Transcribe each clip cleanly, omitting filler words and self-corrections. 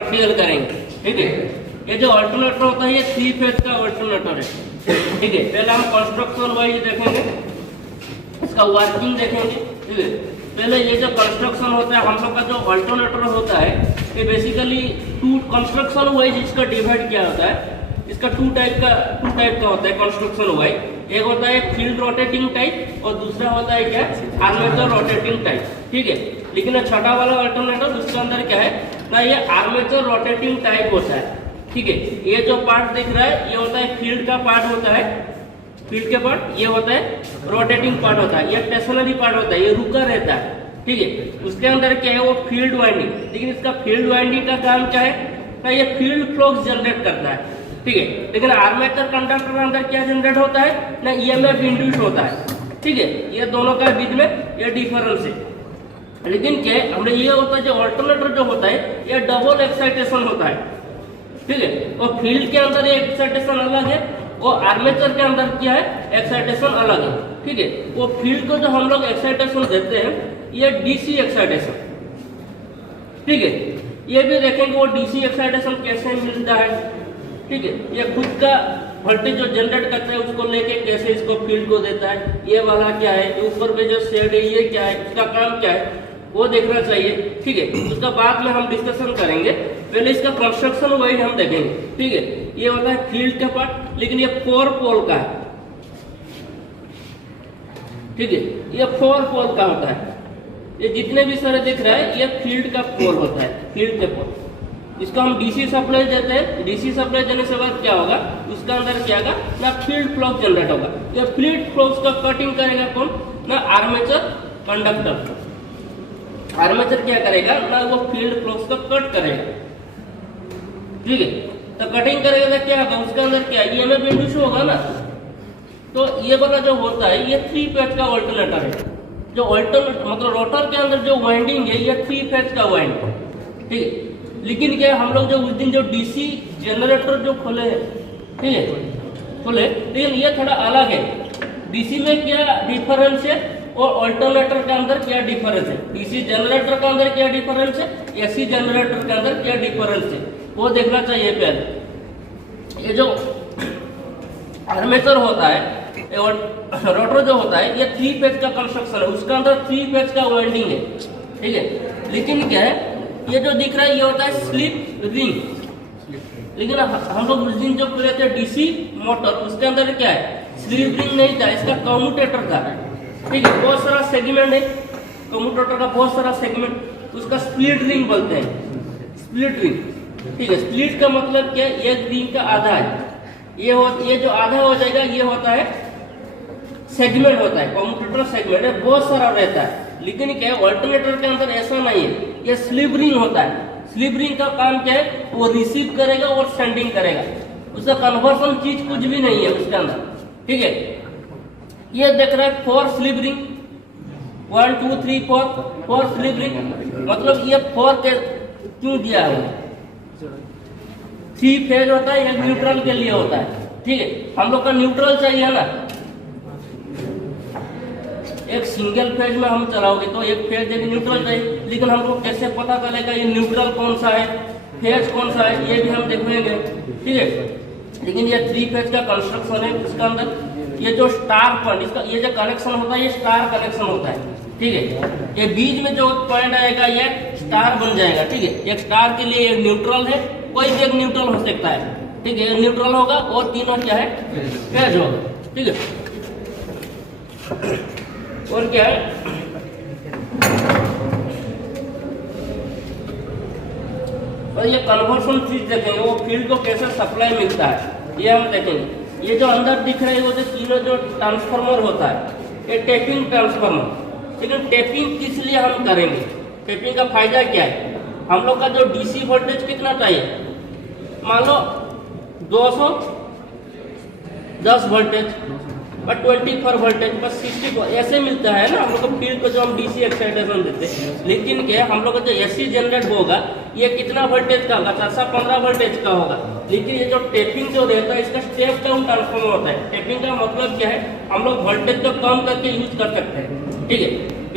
Practical करेंगे। ठीक है, ये जो अल्टरनेटर होता है ये 3 फेज का अल्टरनेटर है। ठीक है, पहले हम कंस्ट्रक्शन वाइज देखेंगे, इसका वर्किंग देखेंगे। ठीक है, पहले ये जो कंस्ट्रक्शन होता है, हम लोग का जो अल्टरनेटर होता है ये बेसिकली टू कंस्ट्रक्शन वाइज इसका डिवाइड किया होता है। इसका टू टाइप का होता है कंस्ट्रक्शन वाइज। एक होता है फील्ड रोटेटिंग टाइप और दूसरा होता है क्या, आर्मेचर रोटेटिंग टाइप। ठीक है, लेकिन छठा वाला अल्टरनेटर उसके अंदर क्या है ना, ये आर्मेचर रोटेटिंग टाइप होता है। ठीक है, ये जो पार्ट दिख रहा है ये होता है फील्ड का पार्ट होता है, फील्ड के पार्ट, ये होता है रोटेटिंग पार्ट होता है, ये स्टेशनरी पार्ट होता है, ये रुका रहता है। ठीक है, उसके अंदर क्या है वो फील्ड वाइंडिंग, लेकिन इसका फील्ड वाइंडिंग का काम क्या है ना, ये फील्ड फ्लक्स जनरेट करता है। ठीक है, लेकिन आर्मेचर कंडक्टर के अंदर क्या जनरेट होता है ना, ईएमएफ इंड्यूस होता है। ठीक है, ये दोनों का बीच में ये डिफरेंस है। लेकिन क्या है, हमने ये होता है जो अल्टरनेटर जो होता है ये डबल एक्साइटेशन होता है। ठीक है, और फील्ड के अंदर ये एक्साइटेशन अलग है और आर्मेचर के अंदर क्या है एक्साइटेशन अलग है। ठीक है, वो फील्ड को जो हम लोग एक्साइटेशन देते हैं ये डीसी एक्साइटेशन। ठीक है, ये भी देखेंगे वो डीसी एक्साइटेशन कैसे मिलता है। ठीक है, ये खुद का वोल्टेज जो जनरेट करता है उसको लेके कैसे इसको फील्ड को देता है, ये वाला क्या है, ऊपर पे जो शेड है ये क्या है, इसका काम क्या है वो देखना चाहिए। ठीक है, उसका बाद में हम डिस्कशन करेंगे, पहले इसका कंस्ट्रक्शन वाइज हम देखेंगे। ठीक है, ये होता है फील्ड का पार्ट, लेकिन ये 4 पोल का है। ठीक है, ये 4 पोल का होता है। ये जितने भी सारे दिख रहा है ये फील्ड का पोल होता है, फील्ड के पोल। इसको हम डीसी सप्लाई देते हैं, डीसी सप्लाई देने से बाद क्या होगा, उसका अंदर क्या होगा ना, फील्ड फ्लक्स जनरेट होगा। ये फील्ड फ्लक्स का कटिंग करेगा कौन ना, आर्मेचर कंडक्टर। आर्मेचर क्या करेगा ना, वो फील्ड फ्लक्स को कट करेगा। ठीक है, तो कटिंग करेगा तो क्या होगा, उसके अंदर क्या ईएमएफ इंड्यूस होगा ना। तो ये वाला जो होता है ये 3 फेज का अल्टरनेटर है। जो अल्टरनेटर मतलब रोटर के अंदर जो वाइंडिंग है ये 3 फेज का वाइंडिंग। ठीक है, लेकिन क्या हम लोग जो उस दिन जो डीसी जनरेटर जो खोले हैं, ठीक है खोले, लेकिन ये थोड़ा अलग है। डीसी में क्या डिफरेंस है और अल्टरनेटर के अंदर क्या डिफरेंस है, डीसी जनरेटर के अंदर क्या डिफरेंस है, एसी जनरेटर के अंदर क्या डिफरेंस है, वो देखना चाहिए पहले। ये जो आर्मेचर होता है और रोटर जो होता है ये 3 फेज का कंस्ट्रक्शन है, उसका अंदर 3 फेज का वाइंडिंग है। ठीक है, लेकिन क्या है ये जो दिख रहा है ये होता है स्लिप रिंग। लेकिन हम लोग उस दिन जो खोले थे डीसी मोटर, उसके अंदर क्या है स्लिप रिंग नहीं था, इसका कम्यूटेटर था। ठीक है, बहुत सारा सेगमेंट है कम्यूटेटर का, बहुत सारा सेगमेंट, उसका स्प्लिट रिंग बोलते हैं, स्प्लिट रिंग। ठीक है, स्प्लिट का मतलब क्या है, एक रिंग का आधा है, ये जो आधा हो जाएगा ये होता है सेगमेंट होता है, कम्यूटेटर सेगमेंट है, बहुत सारा रहता है। लेकिन क्या है अल्टरनेटर के अंदर ऐसा नहीं है, ये स्लिप रिंग होता है। स्लिप रिंग का काम क्या है, वो रिसीव करेगा और सेंडिंग करेगा, उसका कन्वर्सन चीज कुछ भी नहीं है उसके अंदर। ठीक है, ये देख रहा है 4 स्लिप रिंग, 1 2 3 4 स्लिप रिंग। मतलब ये 4 के क्यों दिया है, 3 फेज होता है, एक न्यूट्रल के लिए होता है। ठीक है, हम लोग का न्यूट्रल चाहिए ना, एक सिंगल फेज में हम चलाओगे तो एक फेज एक न्यूट्रल चाहिए, लेकिन हमको कैसे पता चलेगा ये न्यूट्रल कौन सा है, फेज कौन सा है, ये भी हम देखेंगे। ठीक है, लेकिन ये 3 फेज का कंस्ट्रक्शन है, इसका अंदर ये जो स्टार पॉइंट, इसका ये जो कनेक्शन होता है ये स्टार कनेक्शन होता है। ठीक है, ये बीच में जो पॉइंट आएगा ये स्टार बन जाएगा। ठीक है, एक स्टार के लिए एक न्यूट्रल है, कोई भी एक न्यूट्रल हो सकता है। ठीक है, न्यूट्रल होगा और तीनों क्या है फेज होगा। ठीक है, और क्या है और ये कन्वर्सन चीज देखेंगे, वो फील्ड को कैसे सप्लाई मिलता है ये हम देखेंगे। ये जो अंदर दिख रहे हैं वो जो तीनों जो ट्रांसफार्मर होता है ये टेपिंग ट्रांसफार्मर। लेकिन टेपिंग किस लिए हम करेंगे, टेपिंग का फायदा क्या है, हम लोग का जो डीसी वोल्टेज कितना चाहिए, मान लो 210 वोल्टेज और 24 वोल्टेज बस 60 ऐसे मिलता है ना हम लोग को फील्ड को, जो हम डीसी एक्साइटेशन देते हैं। लेकिन क्या हम लोग का जो एसी जनरेट होगा ये कितना वोल्टेज का होगा, 415 वोल्टेज का होगा। लेकिन ये जो टेपिंग जो रहता है इसका स्टेप डाउन ट्रांसफार्मर होता है। टेपिंग का मतलब क्या है, हम लोग वोल्टेज को कम करके यूज कर सकते हैं। ठीक है,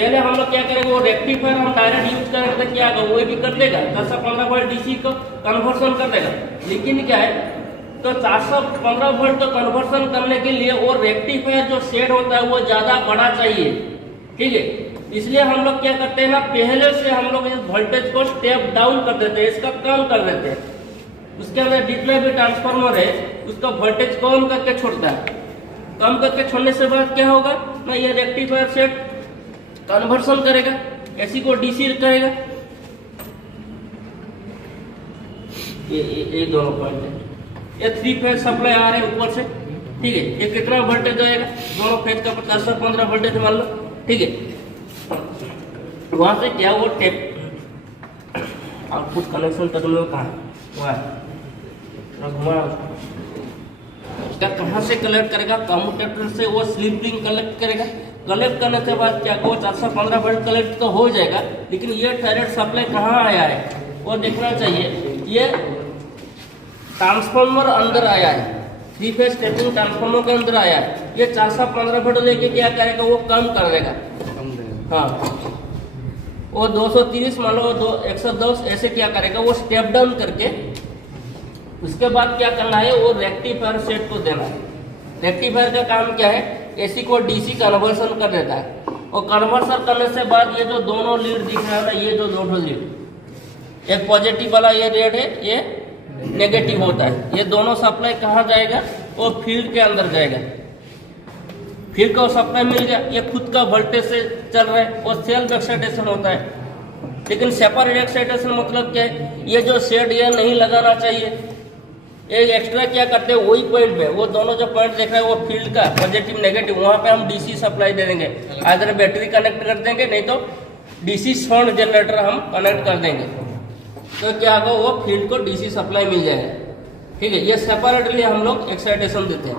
पहले हम लोग क्या करेंगे, वो रेक्टिफायर हम डायरेक्ट यूज करेंगे तो क्या होगा, वो भी कर देगा 415 वोल्ट डीसी को कन्वर्सन कर देगा। लेकिन क्या है, तो 415 वोल्ट को कन्वर्सन करने के लिए वो रेक्टिफायर जो सेट होता है वो ज्यादा बड़ा चाहिए, ठीक है। इसलिए हम लोग क्या करते हैं ना, पहले से हम लोग इस वोल्टेज को स्टेप डाउन कर देते हैं, इसका कम कर देते हैं। उसके अंदर जितना भी ट्रांसफार्मर है उसका वोल्टेज कम करके छोड़ता है। कम करके छोड़ने से बाद क्या होगा ना, ये रेक्टिफायर सेट कन्वर्सन करेगा, एसी को डीसी करेगा। ये दोनों पॉइंट है। ये 3 फेज सप्लाई आ रहे हैं ऊपर से, ठीक है। ये कितना वोल्टेज आएगा, दोनों फेज का 415 वोल्टेज मान लो, ठीक है। वहां से क्या वो टेप आउटपुट कनेक्शन टर्मिनल कहाँ है, कहाँ से कलेक्ट करेगा, कम्यूटेटर से वो स्लिप रिंग कलेक्ट करेगा। कलेक्ट करने के बाद क्या वो 415 वोल्ट कलेक्ट तो हो जाएगा, लेकिन ये डायरेक्ट सप्लाई कहाँ आया है वो देखना चाहिए। ये ट्रांसफार्मर अंदर आया है, 3 फेज स्टेपिंग ट्रांसफार्मर के अंदर आया है। ये 415 वोल्ट लेके क्या करेगा, वो कम कर देगा। हाँ, वो 230 मान लो 110 ऐसे क्या करेगा, वो स्टेप डाउन करके उसके बाद क्या करना है, वो रेक्टिफायर सेट को देना है। रेक्टिफायर का काम क्या है, एसी को डीसी कन्वर्सन कर देता है। और कन्वर्सन करने से बाद ये जो दोनों लीड दिख रहा है ना, ये जो दोनों लीड, एक पॉजिटिव वाला ये रेड है, ये नेगेटिव होता है। ये दोनों सप्लाई कहाँ जाएगा, वो फील्ड के अंदर जाएगा। फील्ड को सप्लाई मिल गया, ये खुद का वोल्टेज से चल रहा है और सेल्फ एक्साइटेशन होता है। लेकिन सेपरेट एक्साइटेशन मतलब क्या है, ये जो शेड ये नहीं लगाना चाहिए। एक एक्स्ट्रा क्या करते हैं, वही पॉइंट पे, वो दोनों जो पॉइंट देख रहे हैं वो फील्ड का पॉजिटिव नेगेटिव, वहाँ पे हम डीसी सप्लाई दे देंगे। आइदर बैटरी कनेक्ट कर देंगे, नहीं तो डीसी शॉन्ट जनरेटर हम कनेक्ट कर देंगे। तो क्या होगा, वो फील्ड को डीसी सप्लाई मिल जाएगा, ठीक है। ये सेपरेटली हम लोग एक्साइटेशन देते हैं।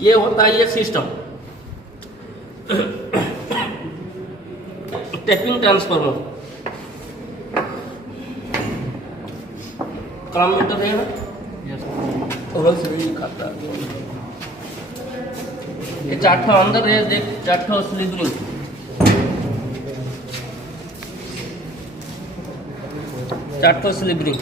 ये होता है ये सिस्टम टेपिंग ट्रांसफार्मर। कम्यूटेटर है ना, खाता है। ये 4 अंदर है, देख 4 स्लीवरिंग, 4 स्लीवरिंग।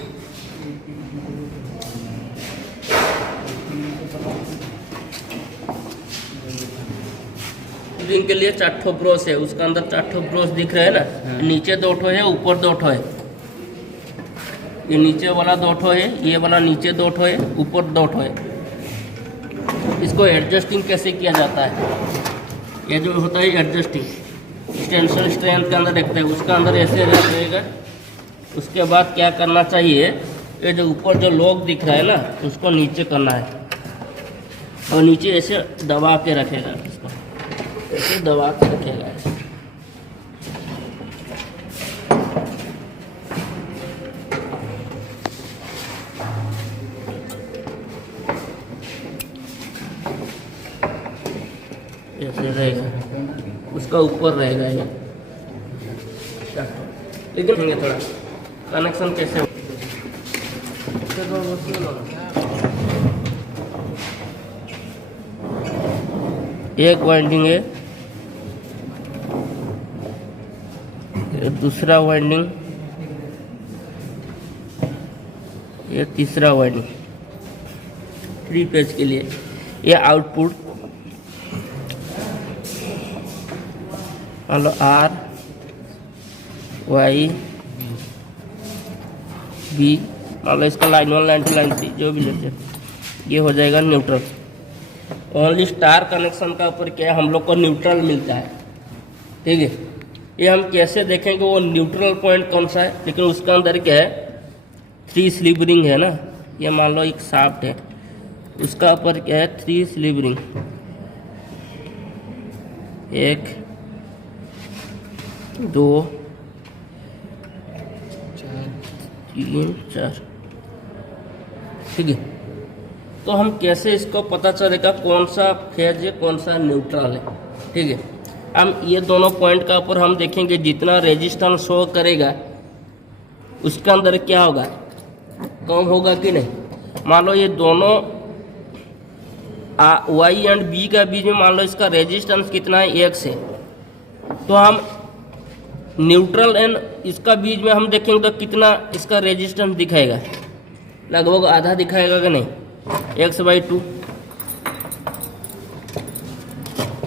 के लिए 4 ब्रोस है, उसका अंदर 4 ब्रोस दिख रहे हैं ना, नीचे 2 है, ऊपर 2 है। ये नीचे वाला 2 है, ये वाला नीचे 2 है, ऊपर 2 है। इसको एडजस्टिंग कैसे किया जाता है, ये जो होता है एडजस्टिंग टेंशन स्ट्रेंथ के अंदर देखते हैं, उसका अंदर ऐसे रहेगा। उसके बाद क्या करना चाहिए, ये जो ऊपर जो लॉक दिख रहा है ना, उसको नीचे करना है और नीचे ऐसे दबा के रखेगा, इसको ऐसे दबा के रखेगा। ऐसे रहेगा, उसका ऊपर रहेगा ये। लेकिन थोड़ा कनेक्शन कैसे हो, एक वाइंडिंग है, दूसरा वाइंडिंग, ये तीसरा वाइंडिंग 3 फेज के लिए। ये आउटपुट मान लो R Y B, मान लो इसका लाइन 1 लाइन 2 लाइन 3 जो भी लेते हैं, ये हो जाएगा न्यूट्रल। ओनली स्टार कनेक्शन का ऊपर क्या हम लोग को न्यूट्रल मिलता है, ठीक है। ये हम कैसे देखेंगे वो न्यूट्रल पॉइंट कौन सा है, लेकिन उसके अंदर क्या है 3 स्लीव रिंग है ना। ये मान लो एक शाफ्ट है, उसका ऊपर क्या है 3 स्लीव रिंग, 1 2 3 4, ठीक है। तो हम कैसे इसको पता चलेगा कौन सा फेज है कौन सा न्यूट्रल है, ठीक है। हम ये दोनों पॉइंट का ऊपर हम देखेंगे, जितना रेजिस्टेंस शो करेगा उसके अंदर क्या होगा, कम होगा कि नहीं। मान लो ये दोनों Y एंड B का बीच में मान लो इसका रेजिस्टेंस कितना है, 1 से तो हम न्यूट्रल एंड इसका बीच में हम देखेंगे तो कितना इसका रेजिस्टेंस दिखाएगा, लगभग आधा दिखाएगा कि नहीं, x/2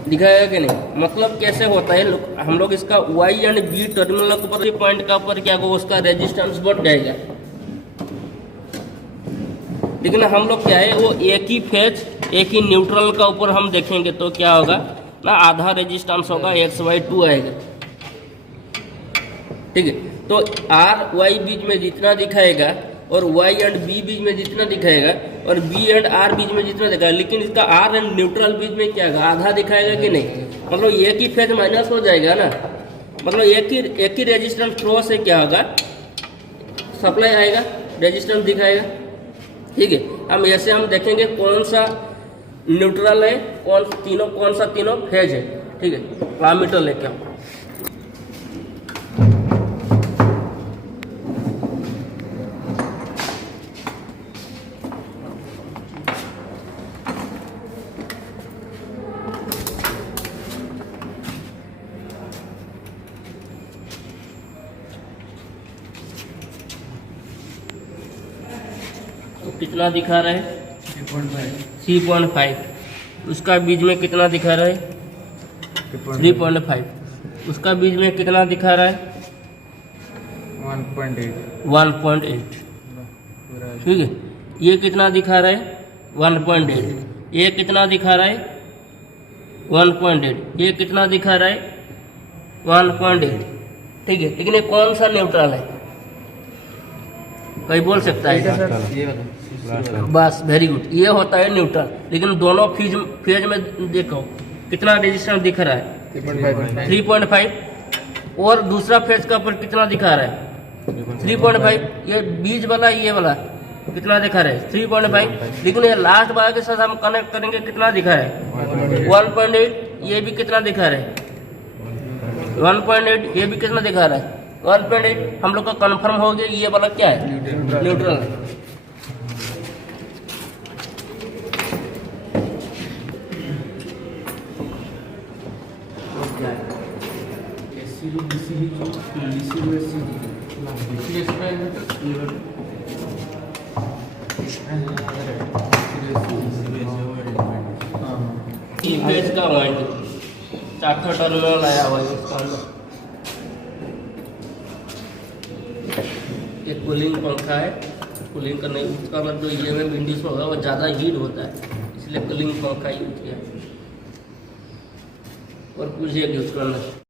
दिखाएगा कि नहीं। मतलब कैसे होता है, हम लोग इसका y एंड b टर्मिनल के ऊपर पॉइंट का ऊपर क्या होगा, उसका रेजिस्टेंस बढ़ जाएगा। लेकिन हम लोग क्या है, वो एक ही फेज एक ही न्यूट्रल का ऊपर हम देखेंगे तो क्या होगा ना, आधा रेजिस्टेंस होगा, x/2 आएगा। ठीक है, तो आर वाई बीच में जितना दिखाएगा और y एंड b बीच में जितना दिखाएगा और b एंड r बीच में जितना दिखाएगा, लेकिन इसका r एंड न्यूट्रल बीच में क्या होगा, आधा दिखाएगा कि नहीं। मतलब एक ही फेज माइनस हो जाएगा ना, मतलब एक ही रेजिस्टेंस थ्रो से क्या होगा, सप्लाई आएगा, रेजिस्टेंस दिखाएगा। ठीक है, हम ऐसे हम देखेंगे कौन सा न्यूट्रल है, कौन सा तीनों फेज है। ठीक है, पैरामीटर लेके आओ। कितना दिखा रहा है, 3.5। उसका बीच में कितना दिखा रहा है, 3.5। उसका बीच में कितना दिखा रहा है, 1.8। ठीक है, ये कितना दिखा रहा है, 1.8। ये कितना दिखा रहा है, 1.8। ये कितना दिखा रहा है, 1.8। ठीक है, लेकिन ये कौन सा न्यूट्रल है, कोई बोल सकता है? बस, वेरी गुड, ये होता है न्यूट्रल। लेकिन दोनों फेज में देखो कितना रेजिस्टेंस दिख रहा है, 3.5। और दूसरा फेज का ऊपर कितना दिखा रहा है, 3.5। ये बीच वाला, ये वाला कितना दिखा रहा है, 3.5। लेकिन ये लास्ट वाला के साथ हम कनेक्ट करेंगे, कितना दिखा है, 1.8। ये भी कितना दिखा रहा है, 1.8। ये भी कितना दिखा रहा है, 1.8। हम लोग का कंफर्म हो गया, ये वाला क्या है, न्यूट्रल है। फेज का वाइंड 4 टर्मिनल आया हुआ है इसका अंदर। एक कूलिंग पंखा है, कूलिंग करने उसका मतलब जो ये में विंडोज होगा वो ज़्यादा हीट होता है, इसलिए कूलिंग पंखा यूज किया। और कुछ यूज करना